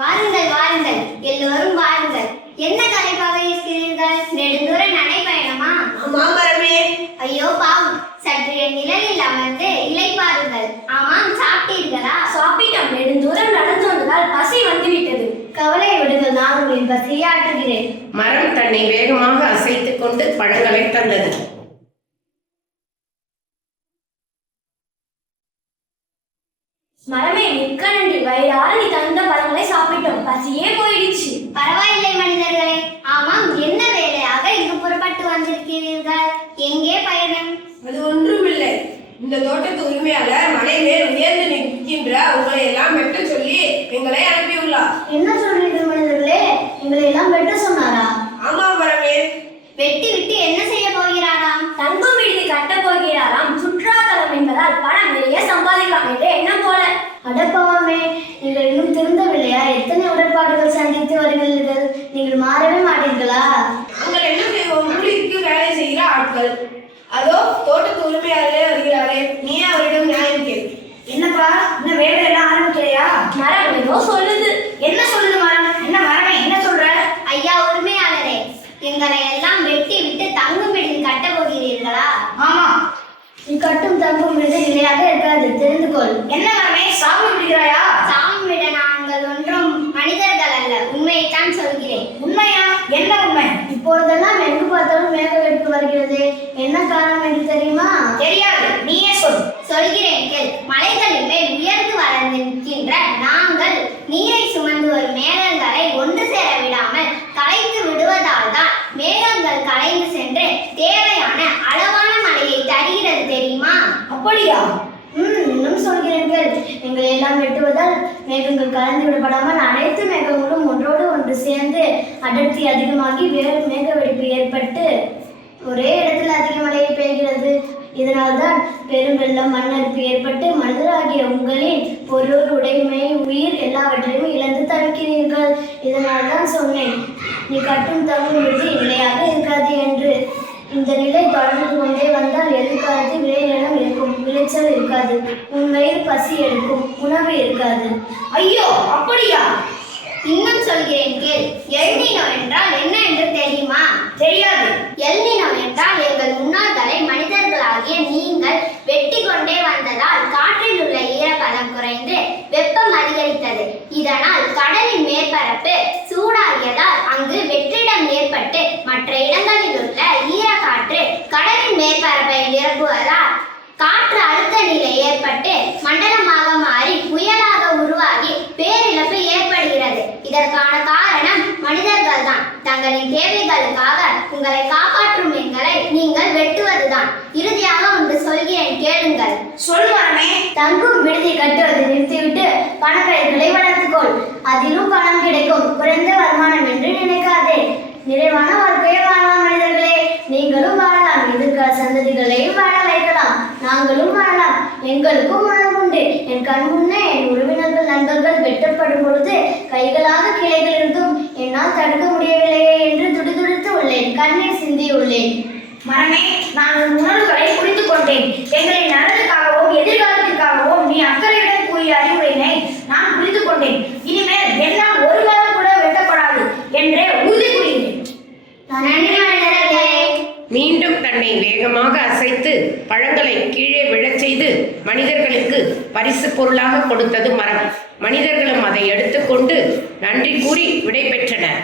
வாருங்கள் வாருங்கள், எல்லோரும் வாருங்கள். என்ன களைப்பாக இருக்கிறீர்கள்? நெடுந்தூர நடைபயணமா? ஆமாம் மரமே. ஐயோ பாவம், சற்று என் நிழலில் அமர்ந்து இளைப்பாருங்கள். ஆமாம், சாப்பிட்டீர்களா? சாப்பிட்டோம். நெடுந்தூரம் நடந்து வந்ததால் பசி வந்துவிட்டது. கவலை விடுங்கள், நான் உங்களின் பசியை ஆற்றுகிறேன். மரம் தன்னை வேகமாக அசைத்துக் கொண்டு பழங்களை தந்தது. மரமே, மிக்க நன்றி. வயிறார நீ தந்த பழங்களை சாப்பிட்டோம், பசியே போயிடுச்சு. பரவாயில்லை மனிதர்களே. ஆமாம், என்ன வேலையாக இங்கு புறப்பட்டு வந்திருக்கிறீர்கள்? எங்கே பயணம்? அது ஒன்றுமில்லை. இந்த தோட்டத்து உரிமையாளர் மலை மேல் உயர்ந்து நிற்கின்ற உங்களை எல்லாம் வெட்ட சொல்லி எங்களை அனுப்பியுள்ளார். என்ன சொல்றீர்கள் மனிதர்களே? எங்களை எல்லாம் வெட்ட சொன்னாரா? ஆமாம் மரமே. வெட்டி விட்டு என்ன செய்ய போகிறாராம்? தங்கும் விடுதி கட்டப் போகிறாராம். சுற்றுலாத்தலம் என்பதால் பணம் நிறைய சம்பாதிக்கலாம் என்ற எண்ணம் போல. அடப்பாவமே, நீங்கள் இன்னும் திருந்தவில்லையா? எத்தனை உடன்பாடுகள் சந்தித்து வருகிறீர்கள். நீங்கள் மாறவே மாட்டீர்களா? நாங்கள் என்ன செய்வோம்? கூலிக்கு வேலை செய்கிற ஆட்கள். அதோ தோட்டத்து உரிமையாளரே வருகிறாரே, நீ அவரிடம் நியாயம் கேள். என்னப்பா, இன்னும் வேலை எல்லாம் ஆரம்பிக்கலையா? மரம் ஏதோ சொல்லுது. என்ன சொல்லுது மரம்? என்ன மரமே, என்ன சொல்ற? ஐயா உரிமையாளரே, எங்களை எல்லாம் வெட்டி விட்டு தங்கும் விடுதி கட்ட போகிறீர்களா? ஆமா. நீ கட்டும் தங்கும் விடுதி நிலையாக இருக்காது, தெரிந்து கொள். என்ன மரமே, சாமி விடுகிறாயா? சாமி விட நாங்கள் ஒன்றும் மனிதர்கள் அல்ல, உண்மையைத்தான் சொல்கிறேன். உண்மையா? என்ன உண்மை? இப்பொழுதெல்லாம் எங்கு பார்த்தாலும் மேக வெடிப்பு வருகிறது. என்ன காரணம் என்று தெரியுமா? தெரியாது, நீயே சொல். சொல்கிறேன் கேள். மலைகளின் மேல் உயர்ந்து வளர்ந்து நிற்கின்ற நாங்கள் நீரை சுமந்து வரும் மேகங்களை ஒன்று சேர விடாமல் கலைத்து விடுவதால் தான் மேகங்கள் கலைந்து சென்று தேவையான அளவான மழையை தருகிறது, தெரியுமா? அப்படியா? இன்னும் சொல்கிறீர்கள். எங்களை எல்லாம் வெட்டுவதால் மேகங்கள் கலந்து விடப்படாமல் அனைத்து மேகங்களும் ஒன்றோடு ஒன்று சேர்ந்து அடர்த்தி அதிகமாகி வேறு மேக வெடிப்பு ஏற்பட்டு ஒரே இடத்தில் அதிக மழை பெய்கிறது. இதனால்தான் பெரும் வெள்ளம், மண்ணரிப்பு ஏற்பட்டு மனிதராகிய உங்களின் பொருள், உடைமை, உயிர் எல்லாவற்றையும் இழந்து தவிக்கிறீர்கள். இதனால்தான் சொன்னேன், நீ கட்டும் தங்கும் விடுதி நிலையாக இருக்காது என்று. இந்த நிலை தொடர்ந்து கொண்டே வந்தால் எதிர்காலத்தில் விளைநிலம் இருக்கும், விளைச்சல் இருக்காது, உன் வயிறு பசி எடுக்கும், உணவு இருக்காது. ஐயோ, அப்படியா? இன்னும் சொல்கிறேன் கேள். எல்னினோ என்றால் என்ன என்று தெரியுமா? தெரியாது. எல்னினோ என்றால் எங்கள் முன்னோர்களை மனிதர்களாகிய நீங்கள் வெட்டி கொண்டே வந்ததால் காற்றில் உள்ள ஈரப்பதம் குறைந்து வெப்பம் அதிகரித்தது. இதனால் கடலின் மேற்பரப்பு சூடாகியதால் அங்கு வெற்றிடம் ஏற்பட்டு மற்ற இடங்களில் உள்ள ஈரக்காற்று கடலின் மேற்பரப்பை நிரப்புவதால் காற்று அழுத்த நிலை ஏற்பட்டு மண்டலமாக மாறி புயலாக உருவாகி பேரிழப்பு ஏற்படுகிறது. இதற்கான காரணம் மனிதர்கள் தான். தங்களின் தேவைகளுக்காக உங்களை காப்பாற்றும் எங்களை நீங்கள் வெட்டுவதுதான். இறுதியாக ஒன்று சொல்கிறேன், கேளுங்கள். சொல் மரமே. தங்கும் விடுதி கட்டுவதை நிறுத்திவிட்டு பணப்பயிர்களை வளர்த்துக்கொள். அதிலும் பணம் கிடைக்கும். குறைந்த வருமானம் என்று நினைக்காதே. நிறைவான வாழ்க்கையை வாழலாம் மனிதர்களே. நீங்களும் வாழலாம், எதிர்கால சந்ததிகளையும் வாழ வைக்கலாம். நாங்களும் வாழலாம். எங்களுக்கும் உணவு உண்டு. என் கண் முன்னே என் உறவினர்கள், நண்பர்கள் வெட்டப்படும் பொழுது கைகளாக கிளைகள் இருந்தும் என்னால் தடுக்க முடியவில்லையே என்று துடிதுடித்து உள்ளேன், கண்ணீர் சிந்தி உள்ளேன். மரமே, நான் உன் உணர்வுகளை புரிந்து கொண்டேன். எங்களின் நலனுக்காகவும் எதிர்காலத்திற்காகவும் நீ அக்கறையுடன் கூறிய அறிவுரையினை நான் புரிந்து கொண்டேன். இனிமேல் என்னால் ஒரு காலம் கூட வெட்டப்படாது என்றே உறுதி கூறுகிறேன். நன்றி மனிதர்களே. மீண்டும் தன்னை வேகமாக அசைத்து பழங்களை கீழே விழச் செய்து மனிதர்களுக்கு பரிசு பொருளாக கொடுத்தது மரம். மனிதர்களும் அதை எடுத்துக்கொண்டு நன்றி கூறி விடை பெற்றனர்.